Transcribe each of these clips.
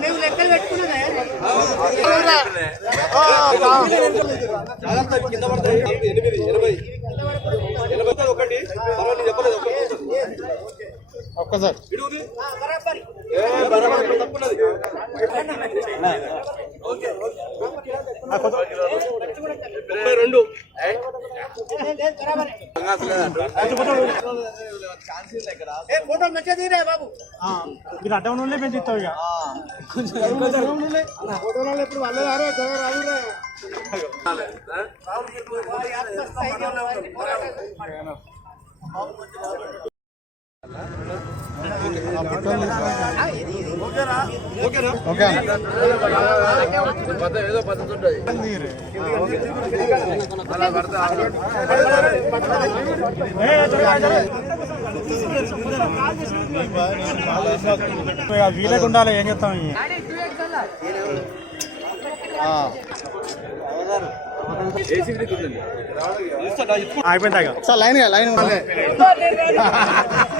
నువ్వు లెక్కలు పెట్టుకున్నదా ఎనభై ఎనభై ఒకటి పర్వాలేదు ఒక్కసారి రెండు ఫోటో తీరా బాబు మీరు అడ్డం నుండి మేము తీస్తాం ఇక ఫోటోలో ఎప్పుడు వాళ్ళు రారు రాదు ఓకేనా వీళ్ళకి ఉండాలి ఏం చెప్తాం. అయిపోయిందా లైన్ లైన్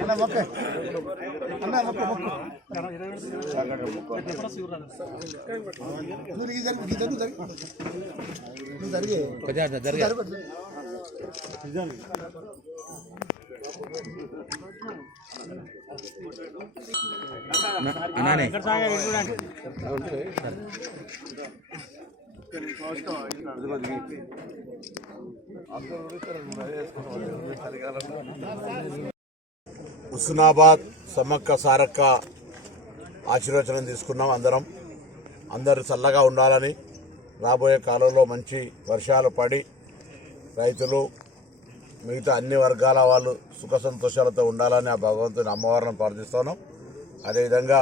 ಅಣ್ಣ ಮಕ್ಕ ಅಣ್ಣ ಮಕ್ಕ ಮಕ್ಕ హుస్నాబాద్ సమ్మక్క సారక్క ఆశీర్వచనం తీసుకున్నాం అందరం. అందరు చల్లగా ఉండాలని రాబోయే కాలంలో మంచి వర్షాలు పడి రైతులు మిగతా అన్ని వర్గాల వాళ్ళు సుఖ సంతోషాలతో ఉండాలని ఆ భగవంతుని అమ్మవారిని ప్రార్థిస్తున్నాం. అదేవిధంగా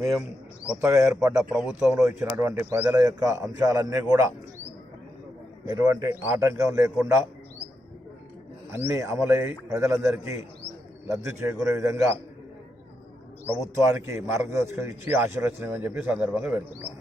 మేము కొత్తగా ఏర్పడ్డ ప్రభుత్వంలో ఇచ్చినటువంటి ప్రజల యొక్క అంశాలన్నీ కూడా ఎటువంటి ఆటంకం లేకుండా అన్నీ అమలై ప్రజలందరికీ లబ్ధి చేకూరే విధంగా ప్రభుత్వానికి మార్గదర్శకం ఇచ్చి ఆశీర్వచనమని చెప్పి సందర్భంగా వేడుకుంటాం